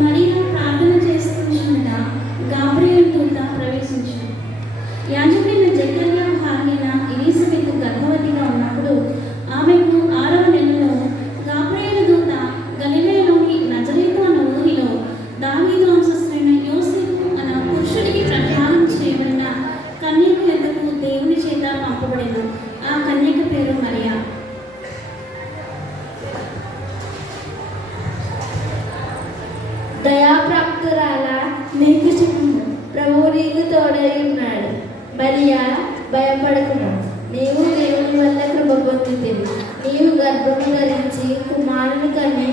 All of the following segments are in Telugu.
మరియా ప్రార్థన చేస్తుండగా గాబ్రియేలు దూత ప్రవేశించాడు. యాజకుడైన జకర్యా భార్యైన ఎలిజబెత్ గర్భవతిగా ఉన్నప్పుడు ఆమెకు 6వ నెలలో గాబ్రియేలు దూత గలిలయలోని నజరేతు అన్న ఊరిలో దావీదు వంశస్థుడైన యోసేపు అన్న పురుషుడికి ప్రదానం చేయబడిన కన్యక యొద్దకు దేవుని చేత పంపబడిన. ఆ కన్యక పేరు మరియా. దయాప్రాప్తురాల నీకు శుభము, ప్రభువు నీకు తోడై ఉన్నాడు. మరియా భయపడకుము, నీవు దేవుని వల్ల కృప పొందుతివి. నీవు గర్భము ధరించి కుమారుని కని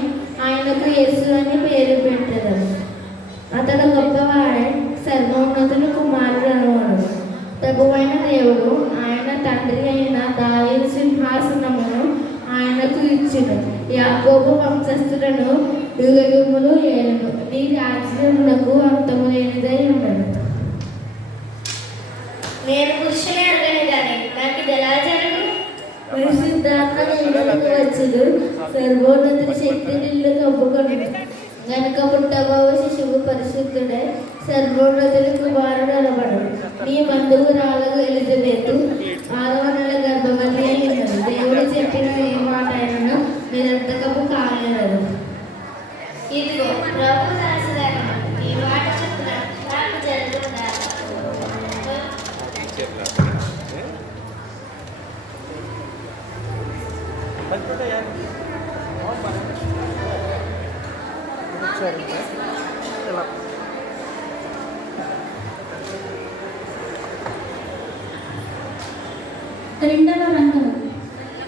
ఆయనకు యేసు అని పేరు పెట్టెదవు. అతడు గొప్పవాడై సర్వోన్నతుని కుమారుడు అనువాడు. ప్రభువైన దేవుడు ఆయన తండ్రి అయిన దావీదు సింహాసనమును ఆయనకు ఇచ్చెను. యాకోబు వంశస్థులను యుగయుగములు ఏలును. నీ రాజ్యములకు అంతము లేనిదై ఉండదు. నేను పురుషుని అడగని కానీ నాకు ఇది ఎలా జరగదు? పరిశుద్ధాత్మ నీలోకి వచ్చును, సర్వోన్నతుని శక్తి నిన్ను కప్పుకొను. గనుక పుట్టబోవ శిశువు పరిశుద్ధుడై సర్వోన్నతుని కుమారుడు అనబడు. నీ బంధువురాలకు ఎలిజబెతు 6వ నెల గర్భవతి అయి ఉన్నది. దేవుడు చెప్పిన ఏ మాట అయినను నిరర్థకము కానేరదు. ఇదిగో ప్రభు దాసురాలు, నీ మాట చొప్పున నాకు జరుగుతుందా? రెండవ రంగము.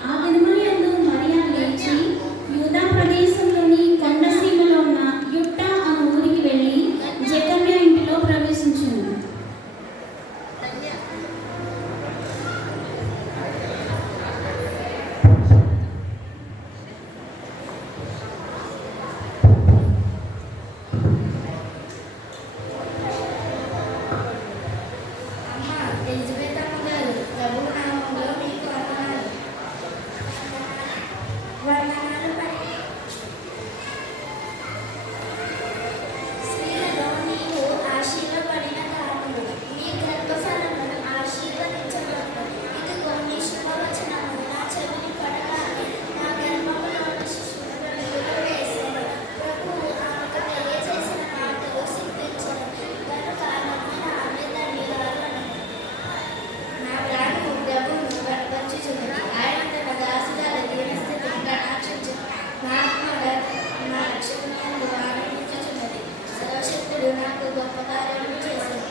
ఆ దినములందు మరియా లేచి యూదా ప్రదేశంలోని కొండసీమలో ఉన్న యుట్టా అను ఊరికి వెళ్ళి జకర్యా ఇంటిలో ప్రవేశించింది. అమ్మ ఎలిజబెత్ అమ్మగారు, ప్రభువు నామములో మీకు వందనాలు. వందనాలు పలికి. స్త్రీలలో నీవు ఆశీర్వబడిన దానివి, నీ గర్భఫలమును ఆశీర్వదించబడును. ఇదిగో నీ శుభవచనము నా చెవిని పడగానే నా గర్భములోని శిశువు వెలుగులో వేసెను. ప్రభువు ఆమెకు తెలియజేసిన మాటలు సిద్ధించెను. కనుక నమ్మిన ఆమె ధన్యురాలు అనెను. నా ప్రాణము ప్రభువును కనపరచుచున్నది. ఆయన తన దాసురాలి దీనస్థితిని కటాక్షించును. నా ఆత్మ నా రక్షకుని యందు ఆనందించుచున్నది. సర్వశక్తుడు నాకు గొప్ప కార్యములు చేశాడు.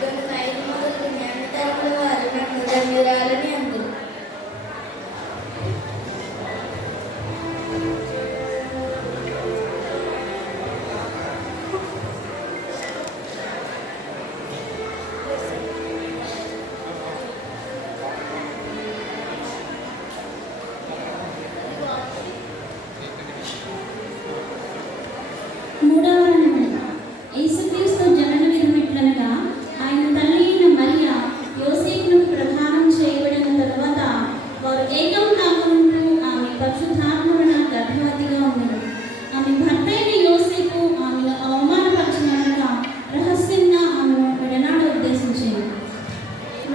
గనుక ఇది మొదలుకుని అన్ని తరముల వారు నన్ను ధన్యురాలని అందురు. మూడవ రంగము. యేసుక్రీస్తు జనన విధమిట్లనగా ఆయన తల్లి అయిన మరియా యోసేపునకు ప్రదానం చేయబడిన తరువాత వారు ఏకం కాకముందు ఆమె పరిశుద్ధాత్మన గర్భవతిగా ఉన్నది. ఆమె భర్త అయిన యోసేపు ఆమెను అవమానపరచినట్లుగా రహస్యంగా ఆమెను విడనాడ ఉద్దేశించింది.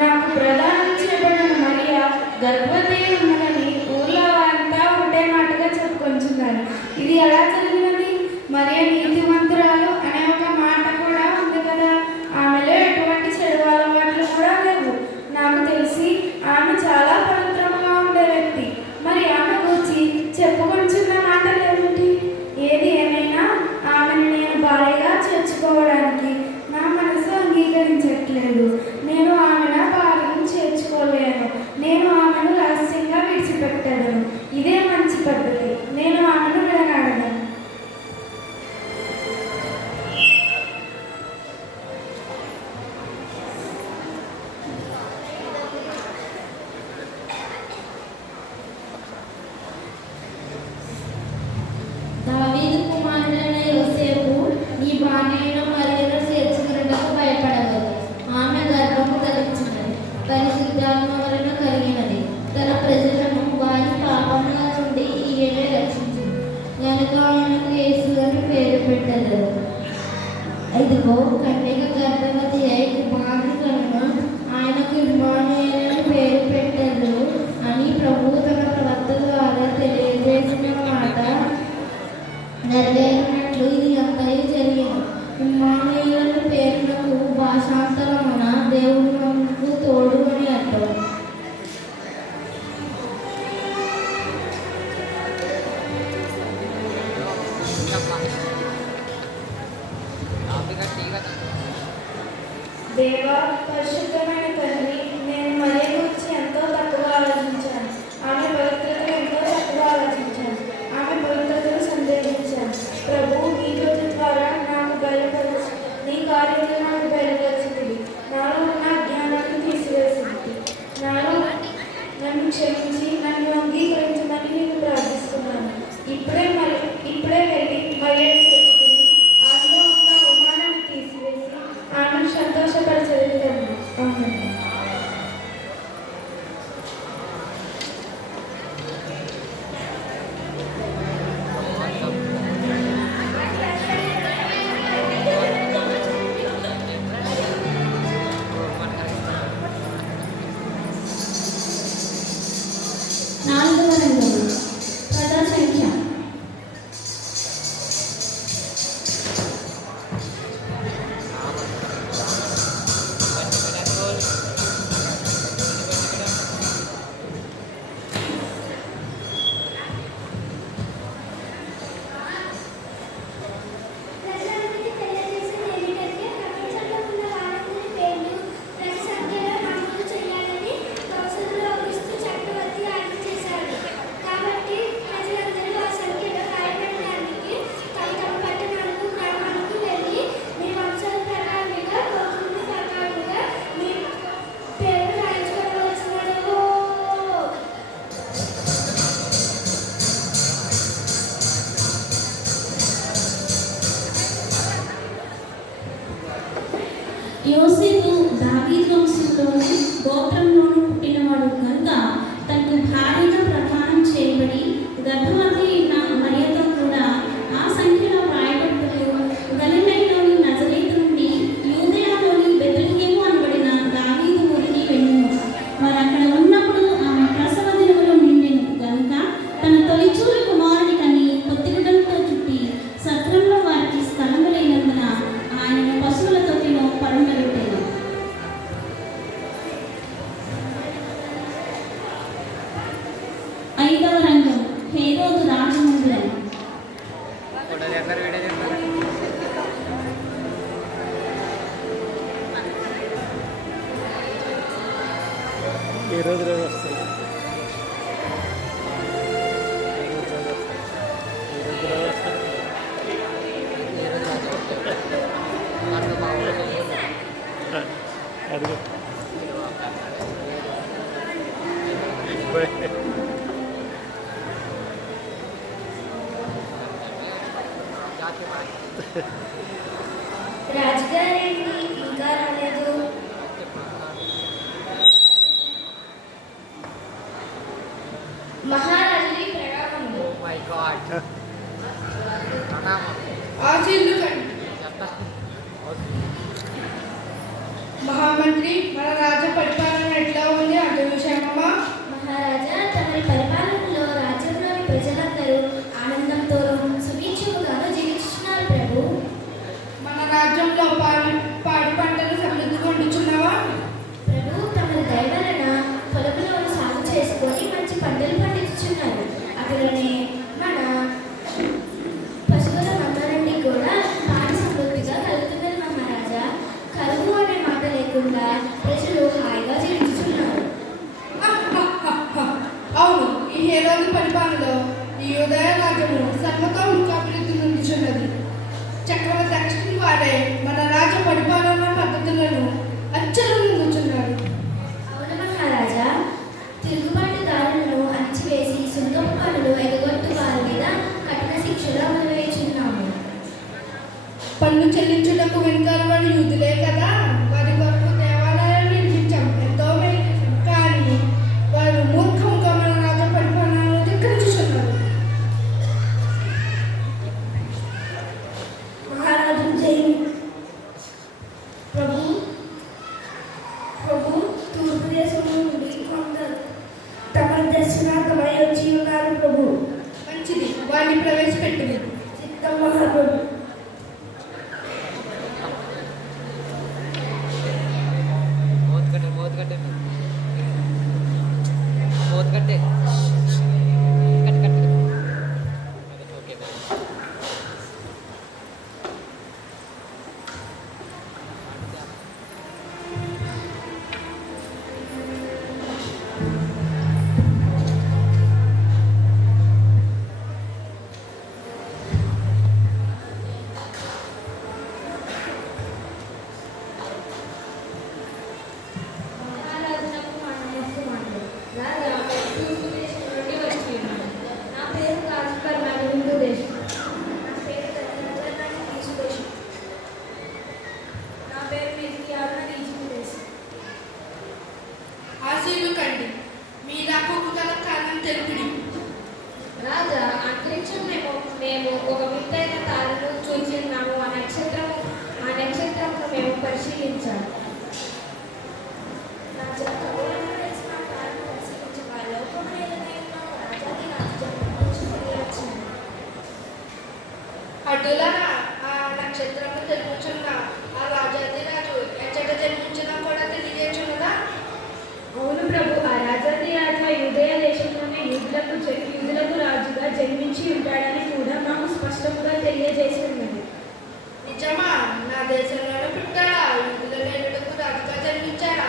నాకు ప్రదానం చేయబడిన మరియా గర్భవతి ఉన్నదని ఊర్లో వారంతా ఒకటే మాటగా చెప్పుకొంచున్నారు. ఇది ఎలా జరిగినది? మరియా నీతిమంతురాలు అనే ఒక మాట కూడా ఉంది కదా. ఆమెలో ఎటువంటి చెడు అలవాట్లు కూడా లేవు. నాకు తెలిసి ఆమె చాలా పవిత్రంగా ఉండే వ్యక్తి. మరి ఆమె గురించి చెప్పుకొంచున్న మాటలు ఏమిటి? ఏది ఏమైనా ఆమెను నేను భార్యగా చేర్చుకోవడానికి నా మనసు అంగీకరించట్లేదు. నేను ఆమెను భార్యను చేర్చుకోలేను. నేను ఆమెను రహస్యంగా విడిచిపెట్టను. ఇదే మంచి పద్ధతి. నేను ఆమెను విడనాడను. దావీదు కుమారుడైన యోసేపు నీ భార్య అయిన మరియను చేర్చుకున్నటకు భయపడవద్దు. ఆమె గర్భము ధరించినది, పరిశుద్ధాత్మ వలన కలిగినది. తన ప్రజలను వారి పాపముల నుండి ఈమె రక్షించింది. గనుక ఆయనకు యేసు అని పేరు పెట్టారు. భయపెట్టలేదు. ఇదిగో కన్యక గర్భవతి అయి కుమారుని కనుక ఆయనకు ఇమ్మానుయేలు అని పేరు పెట్టదు అని ప్రభువు తన ప్రవక్త ద్వారా తెలియజేసిన మాట నెరవేరినట్లు ఇది అంతయు జరిగింది. ఇమ్మానుయేలు పేరునకు భాషాంతరమున దేవుడు మనకు తోడు అని అర్థం. దేవా, పరిశుద్ధమైన తండ్రి, నేను మరియ గురించి ఎంతో తక్కువ ఆలోచించాను. ఆమె పవిత్రతను ఎంతో తక్కువ ఆలోచించాను. ఆమె పవిత్రతను సందేహించాను. ప్రభు, నీ జ్యోతి ద్వారా నాకు బయలుపరిచి నీ కార్యంలో నాకు బయలుపరిచింది. నాలో ఉన్న అజ్ఞానాన్ని తీసివేసింది. నన్ను క్షమించి నన్ను అంగీకరించమని నేను ప్రార్థిస్తున్నాను. ఇప్పుడే వెళ్ళి మరియను తెచ్చుకుని ఆమెలో ఉన్న అవమానాన్ని తీసివేసి ఆమెను సంతోషపరచగలుగుతాను. ఆమేన్. నాలుగవ రంగము కథా సంఖ్య. ప్రజలందరికీ తెలియజేసేది ఏమిటంటే ప్రపంచంలో ఉన్న వారందరి పేర్లు ప్రతి సంఖ్యలో నమోదు చేయాలని కౌన్సిల్లో క్రీస్తు చక్రవర్తి ఆజ్ఞ చేశాడు. కాబట్టి ప్రజలందరూ ఆ సంఖ్యలో రాయబడడానికి తమ తమ పట్టణాలకు, గ్రామాలకు వెళ్ళి మీ వంశాల ప్రకారముగా, గోత్రముల ప్రకారముగా మీ పేరు రాయించుకోవలసినదో. యోసేపు దావీదు వంశంలోను గోత్రంలోను పుట్టినవాడు కనుక తనకు భార్యగా ప్రదానం చేయబడి గర్భవతి అయిన మరియతో కూడా ఆ సంఖ్యలో రాయబడ్డకు గలిలయలోని నజరేతు నుండి యూదయలోని బెత్లెహేము అనబడిన దావీదు ఊరికి వెళ్ళెను. వారు అక్కడ ఉన్నప్పుడు ఆమె ప్రసవ దినములు నిండెను గనుక తన తొలిచూలు కుమారుని కని పొత్తిగుడ్డలతో చుట్టి సత్రంలో వారికి స్థలము లేనందున ఆయన పశువుల తొట్టిలో పరుండబెట్టెను. ఐదవ రంగం హేరోదు రాజమందిరం. ఈ రోజు వస్తుంది. అదిగో రాజుగారేంటి ఇంకా రాలేదు? మహారాజుని ప్రణామములు. ఆశీర్వదించండి. మహామంత్రి, మన రాజ్య పరిపాలన ఎట్లా ఉంది? అర్థవిషయమా? మహారాజా, తమరి పరిపాలనలో రాజ్యంలోని ప్రజలందరూ ఆనందంతోనూ సుభిక్షముగాను జీవిస్తున్నారు ప్రభు. మన రాజ్యంలో పాడి పంటలు సమృద్ధిగా వండుచున్నావా? ప్రభు, తమరి దయ వలన పొలంలోను సాగు చేసుకొని మంచి పంటలు పండించుచున్నారు. అటులనే మన పశువుల మంద నుండి కూడా పాడి సమృద్ధిగా కలుగుతున్నది మహారాజా. కరువు అనే మాట లేకుండా ప్రజలు హాయిగా జీవించుచున్నారు. అవును, ఈ హేరోదు పరిపాలనలో ఈ యూదయ రాజ్యము సర్వతోముఖాభివృద్ధి నొందుచున్నది. చక్రవర్తి అక్షుని వారే మన రాజ్య పరిపాలన పద్ధతులను అచ్చలు నొందుచున్నారు. అవును మహారాజా, తిరుగుబాటుదారులను అణిచివేసి సుంకపు పనులు ఎగగొట్టు వారి మీద కఠిన శిక్షలు అమలు వేయుచున్నాము. పన్ను చెల్లించుటకు వెనుకాడని యూదులే కదా, వారి కొరకు దేవాలయాలు నిర్మించాం, ఎంతో మేలు చేశాం. కానీ వారు మూర్ఖముగా మన రాజ్య పరిపాలనను ధిక్కరించుచున్నారు. వారిని ప్రవేశపెట్టింది. చిత్తం మహాప్రభు. మహారాజునకు మనస్సు రాజా తూర్పు దేశం నుండి వచ్చి ఉన్నాను. నా పేరు కాస్పర్, నాది హిందూ దేశం. నా పేరు దక్షిణ దేశం. నా పేరు మిర్కియానా ఈజిప్ట్ దేశం. ఆశీలు కండి, మీ రాకకు గల కారణం తెలుపుడి. రాజా, అంతరిక్షం మేము ఒక వింతైన తారను చూసి ఉన్నాము. ఆ నక్షత్రమును మేము పరిశీలించాము. రాజా, కవులను తెలిసిన తారను పరిశీలించగా లోకమేలనై ఉన్న రాజాది రాజు జన్మించుకొని వచ్చాను. అటులనా ఆ నక్షత్రము తెలుపుచున్న ఆ రాజాదిరాజు ఎచ్చట జన్మించినా కూడా తెలియచున్నదా? అవును ప్రభు, ఆ రాజాది రాజా యూదయ దేశంలోనే యూదులకు రాజుగా జన్మించి ఉంటాడని కూడా మాకు స్పష్టంగా తెలియజేసి ఉన్నది. నిజమా? నా దేశంలోనే పుట్టాడా? యూదుల నేరుడుకు రాజుగా జన్మించాడా?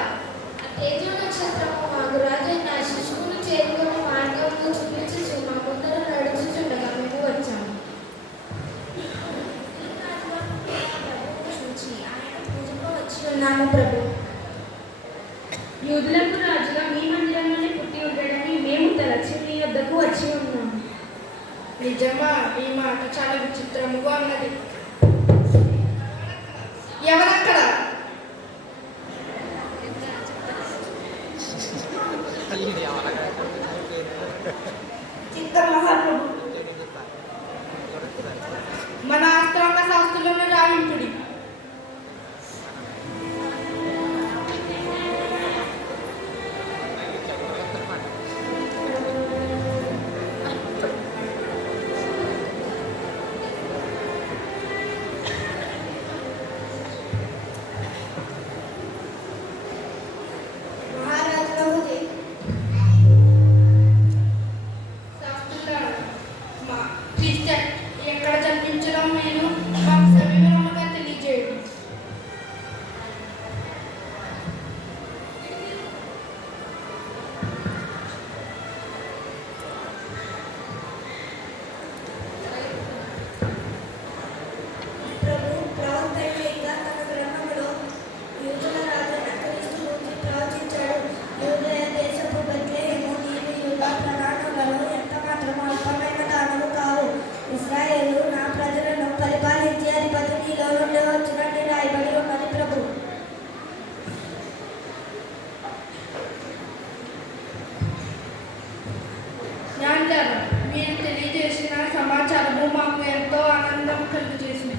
ఆ తేజో నక్షత్రము మాకు రాజైన ఆ శిశువును చేరుకొని మార్గంలో చూపించుచు మా ముందర నడుచుచుండగా మేము వచ్చాము. ఈ రాజుగా పుట్టిన ప్రభువును చూచి ఆయన పూజకు వచ్చి ఉన్నాము ప్రభు. యూదులకు రాజుగా మీ మందిరంలోనే పుట్టి ఉంటాడని మేము తలచి మీ వద్దకు వచ్చి ఉన్నాము. నిజమా? ఈ మాట చాలా విచిత్రముగా ఉన్నది. ఎవరక్కడ? చిత్తం మహాప్రభు. మన అస్త్రాంగ శాస్త్రులను రావింపుడి. మహారాజులకు శాస్త్రులారా, మా క్రిస్టియన్ ఎక్కడ జన్మించడం మీరు మాకు సవివరముగా తెలియజేయండి. ప్రభు ప్రవక్త అయిన తన గ్రంథములో యూదుల రాజైన క్రీస్తు గురించి ప్రవచించాడు. యూదయ దేశపు బెత్లెహేము, నీవు యూదా ప్రధానులలో ఎంత మాత్రం అల్పమైన దానము కావు. ఇశ్రాయేలు నా ప్రజలను పరిపాలించే అధిపతి నీలో నుండి వచ్చినట్టు రాయబడి ఉన్నది ప్రభు. జ్ఞానులారా, మీరు తెలియజేసిన సమాచారము మాకు ఎంతో ఆనందం కలుగజేసింది.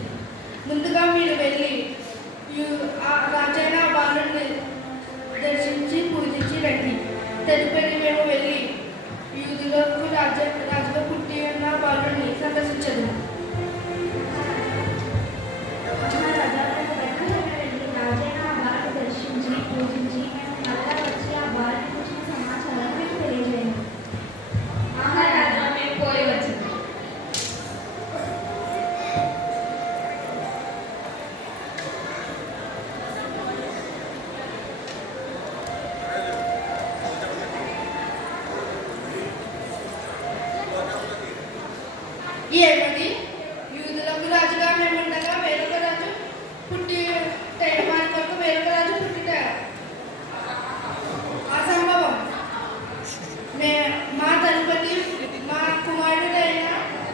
ముందుగా మీరు వెళ్ళి ఆ రాజైన బాలుని దర్శించి పూజించి రండి. తదుపరి మేము వెళ్ళి యూదులకు రాజుగా పుట్టి ఉన్న బాలుని సందర్శించదు. మహారాజా, మేము వెంటనే వెళ్ళి రాజైన ఆ బాలుని దర్శించి పూజించి మళ్ళా వచ్చి ఆ బాలుని గురించిన సమాచారం మీకు తెలియజేయండి. మహారాజా, మేము పోయి వచ్చాము. ఏమది? యూదులకు రాజుగా మేముండగా వేరొక రాజు పుట్టి వారి కొరకు వేరొక రాజు పుట్టిట అసంభవం. మా తదుపతి మా కుమారుడైన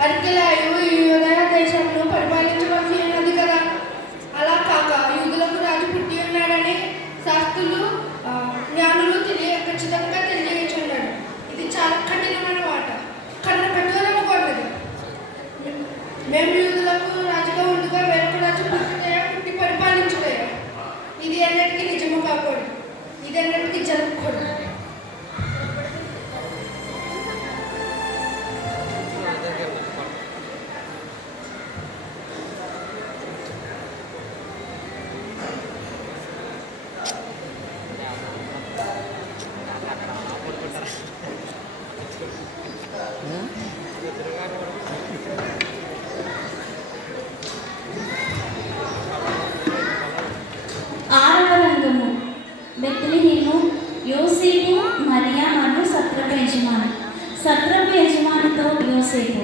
అర్కెలాయు ఈ యూదయ దేశంలో పరిపాలించవలసి ఉన్నది కదా. అలా కాక యూదులకు రాజు పుట్టి ఉన్నాడని శాస్త్రులు జ్ఞానులు ఖచ్చితంగా తెలియచున్నాడు. ఇది చాలా కఠినమైన మాట, కన్న కఠోరముగా ఉన్నది. మేము యూదులకు రాజుగా ఉండగా వేరొక రాజు పుట్టి పరిపాలించుడే. ఇది అన్నిటికీ నిజము కాకూడదు, ఇది అన్నిటికీ జరగకూడదు. యోసేపు.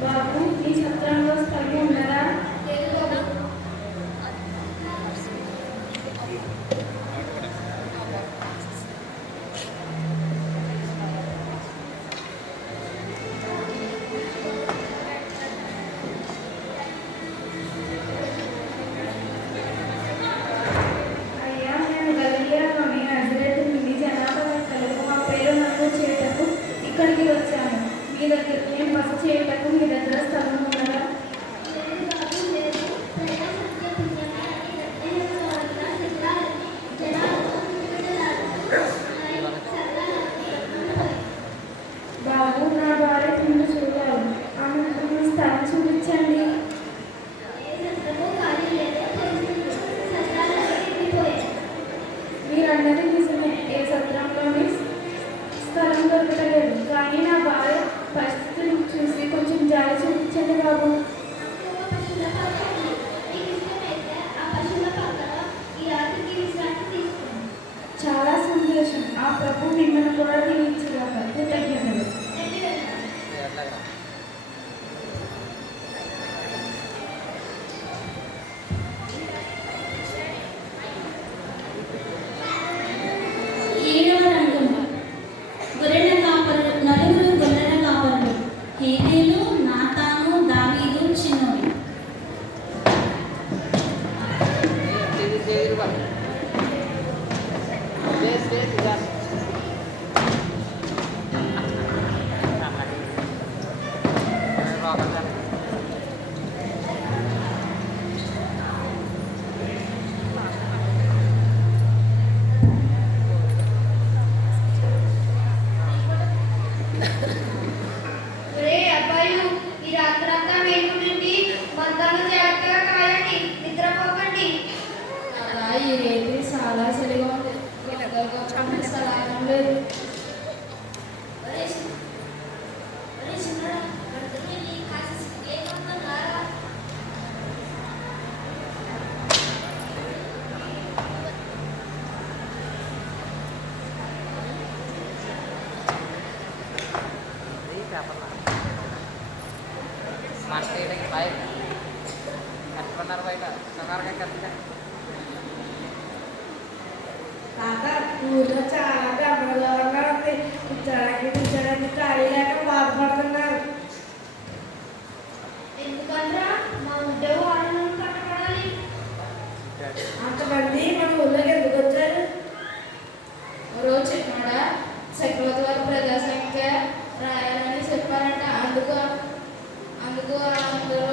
బాబు ఈ సత్రంలో స్థలం ఉన్నదా? లేదు బాబు. అయ్యా, నేను గలిలియాలోని నజరేతు నుండి జనాభా లెక్కలకు మా పేరు నమోదు చేయటకు ఇక్కడికి వచ్చాను. మీ దగ్గర నేను బస చేయటకు మీ దగ్గర స్థలం ఉన్నదా? లేదు బాబు, లేదు. ప్రేమ సత్య పుణ్యమే అని గద్దెలలో ఉన్న శిథిలాలన్నీ జనాలతో నిండిపోయారు. బాబు, నా భార్య నిన్ను చూడాలి. ఆమెకు మీ స్థలం చూపించండి. ఏ సత్రము ఖాళీ లేదో తెలిసింది. సత్రాలన్నీ నిండిపోయాయి. మీరన్నది నిజమే. ఏ సత్రంలోని స్థలం దొరకలేదు. కానీ నా భార్య పరిస్థితిని చూసి కొంచెం జాలి చూపించండి బాబు. ఒక పశువుల పాక ఉంది. మీకు ఇష్టమైతే ఆ పశువుల పాకలో ఈ రాత్రికి విశ్రాంతి తీసుకోండి. చాలా సంతోషం. ఆ ప్రభు మిమ్మల్ని కూడా దీవించుగాక. కృతజ్ఞతలు. రండి వెళ్దాం. ఏడవ రంగం. గొర్రెల కాపరు, నలుగురు గొర్రెల కాపరులు. హేబేలు, నాతాను, దావీదు చిన్నోడు. ఒరే అబ్బాయి, ఈ రాత్రంతా మేలుకునండి. మందాన్ని జాగ్రత్తగా కాయండి. నిద్రపోకండి. అలా ఈ రేపు చాలా చలిగా ఉంది. స్థలం లేదు. ఒరే చిన్నడా, గడపకి వెళ్ళి కాస్త సిగ్గేయకుండా రారా. మాట్లాడడానికి బయట కట్టుకున్నారు బయట సుమారుగా కట్టుగా తాత, ఊళ్ళో చాలా గందరగోళంగా ఉంది. కూర్చోడానికి ఖాళీ లేక బాధపడుతున్నారు. ఎందుకంటే మా ఉంటే వాళ్ళని కట్టబడాలి. అంతమంది మన ఊళ్ళోకి ఎందుకు వచ్చారు? రోజు చెప్పాడా చక్రవర్తి వారి ప్రజా సంఖ్య రాయాలని చెప్పారంట. అందుకు అందరూ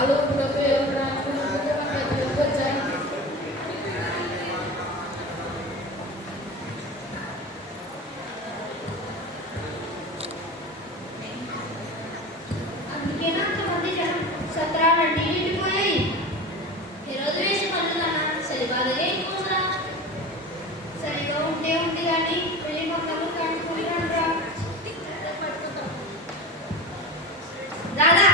అలుపులో పేరు వచ్చారు. అందుకేనా అంతమంది జనం. సత్రాలన్నీ నిండిపోయాయి. ఈ రోజు వేసి పనులు సరిబాధగా ఎక్కువరా. సరిగా ఉంటే ఉంది కానీ వెళ్ళి మొక్కలు కట్టుకుంటారా. దాదా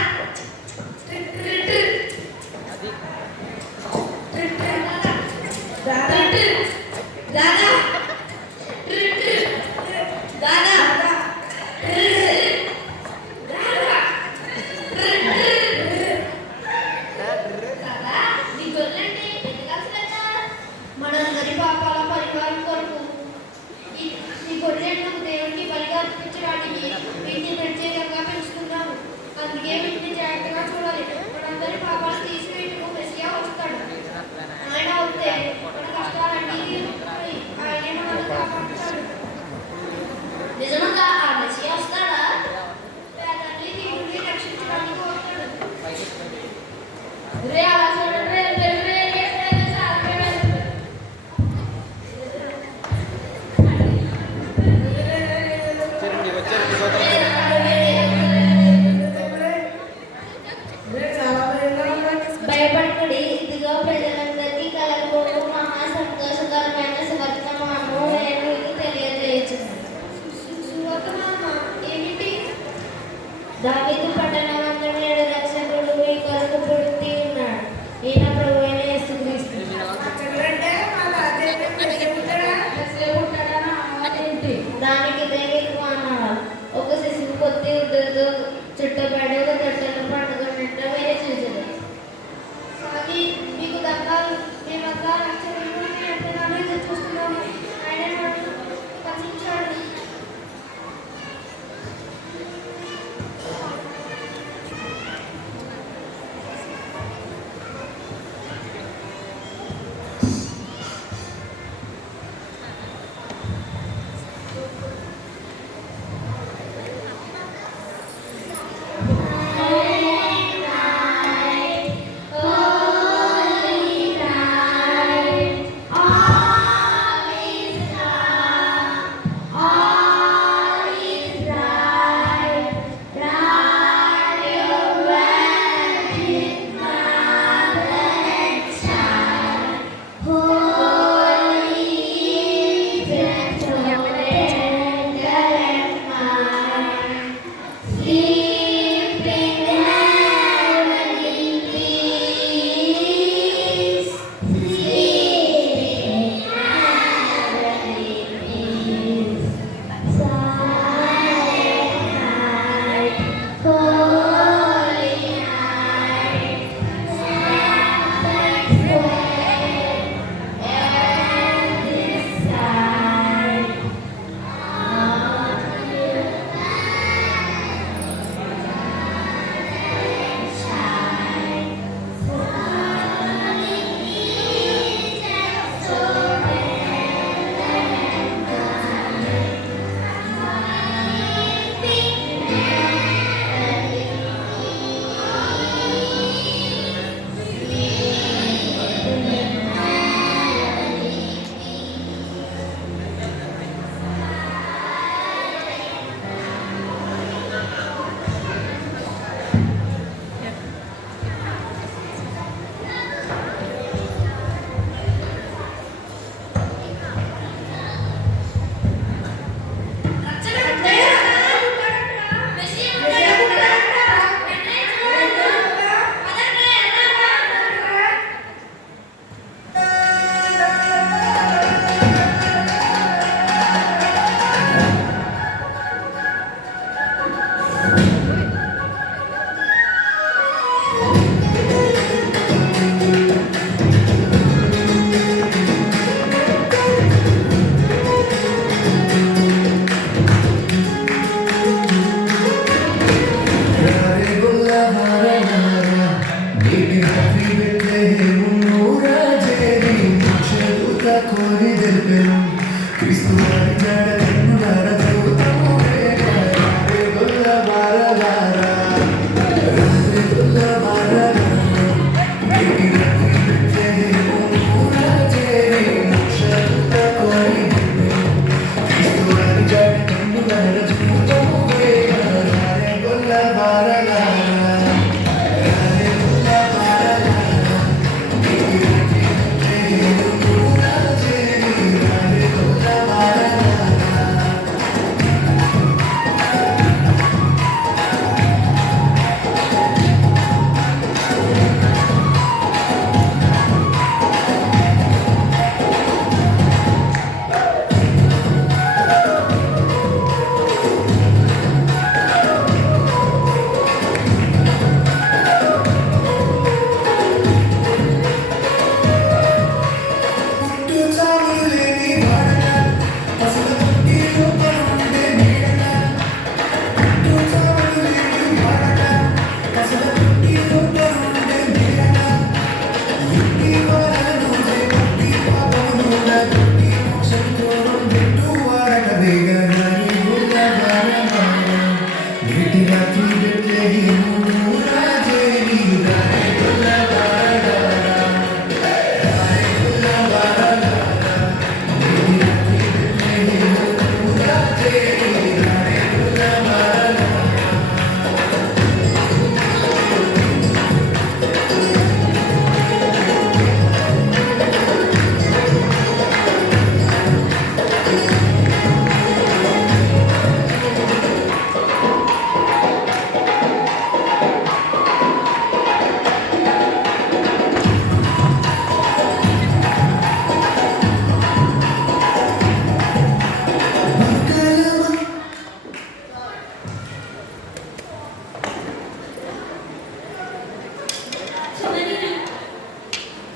దాదా దాదా నీ గొర్రెండి ఎదగాల్సిందా? మనందరి పాపాల పరిహారం కొరకు ఈ గొర్రెలను దేవుడికి బలిగా అర్పించడానికి వీటిని ప్రత్యేకంగా పెంచుతున్నాము. అందుకే వీటిని జాగ్రత్తగా చూడాలి. మనందరి పాపాలు తీసివేయటకు మెస్సియా వస్తాడు. ఆయన వస్తే మన కష్టాలన్నీ తీరుతాయి. ఆయనే మనల్ని కాపాడుతాడు. నిజంగా ఆ మెస్సియా వస్తాడా? పేదల్ని దేవుడిని రక్షించడానికి వస్తాడు. రే అలా చూడండి. వచ్చారండి వచ్చారండి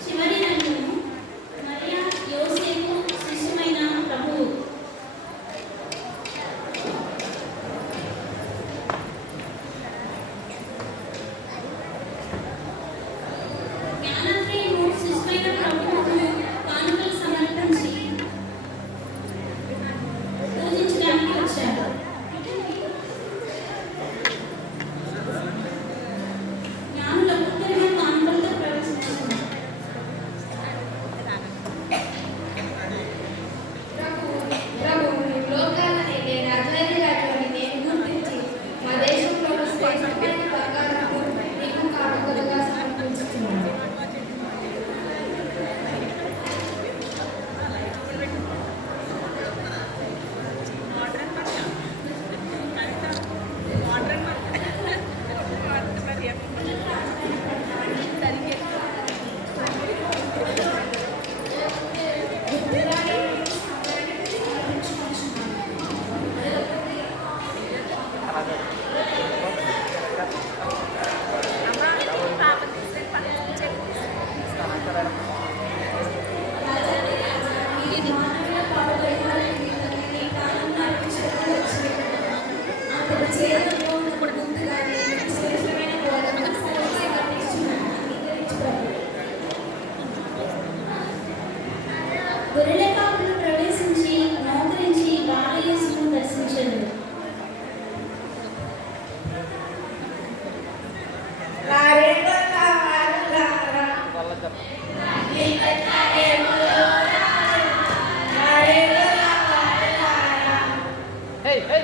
చివరి రంగము మరియా యోసేపు శిశువైన ప్రభువు. జ్ఞానత్రయము శిశువైన ప్రభువుకు కానుకలు సమర్పించి పూజించడానికి వచ్చారు. జ్ఞానులు ఒక్కొక్కరిగా కానుకలతో ప్రవేశించారు. లోకాలనే రాజాది రాజుని నేను గుర్తించి మా దేశంలో శ్రేష్టమైన బంగారము నీకు కానుకలుగా సమర్పించుతున్నాను. గొర్రెల కాపులు ప్రవేశించి మోకరించి బాలయేసును దర్శించారు. హే హే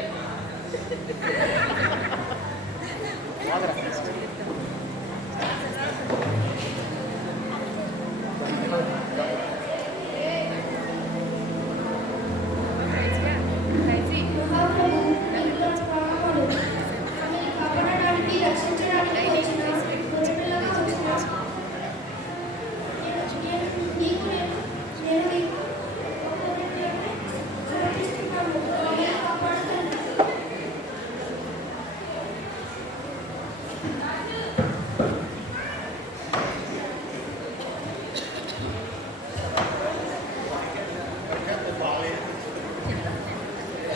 మహాప్రభు నీకు ప్రణామాలు. ఆమెను కాపాడడానికి రక్షించడానికి వచ్చిన గొర్రెపిల్లగా వచ్చిన నేను నీకు ఒక గొర్రెపిల్లను సమర్పిస్తున్నాను. ఆమెను కాపాడకండి.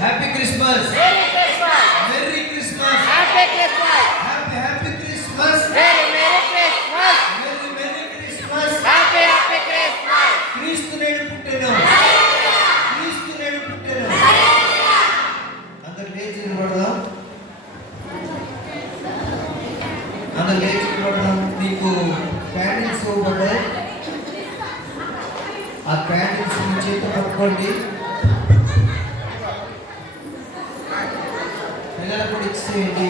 Happy Christmas merry Christmas merry Christmas happy Christmas happy happy Christmas merry merry Christmas merry merry Christmas happy happy Christmas క్రీస్తు నేడు పుట్టెను క్రీస్తు నేడు పుట్టెను అందరు లేచి నిలబడదాం అందరు లేచి నిలబడదాం మీకు క్యాండిల్స్ ఇవ్వబడ్డాయి ఆ క్యాండిల్స్ మీ చేతితో పట్టుకోండి పిల్లలకు కూడా ఇచ్చేయండి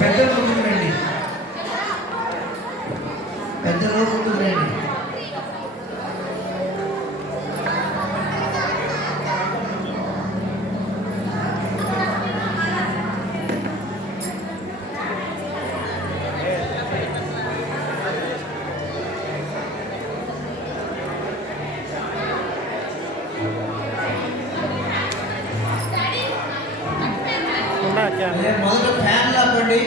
పెద్దలు ముందుకు రండి పెద్దలు ముందుకు రండి ఉన్నా క్యాన్ మొదట ఫ్యాన్లు ఆపండి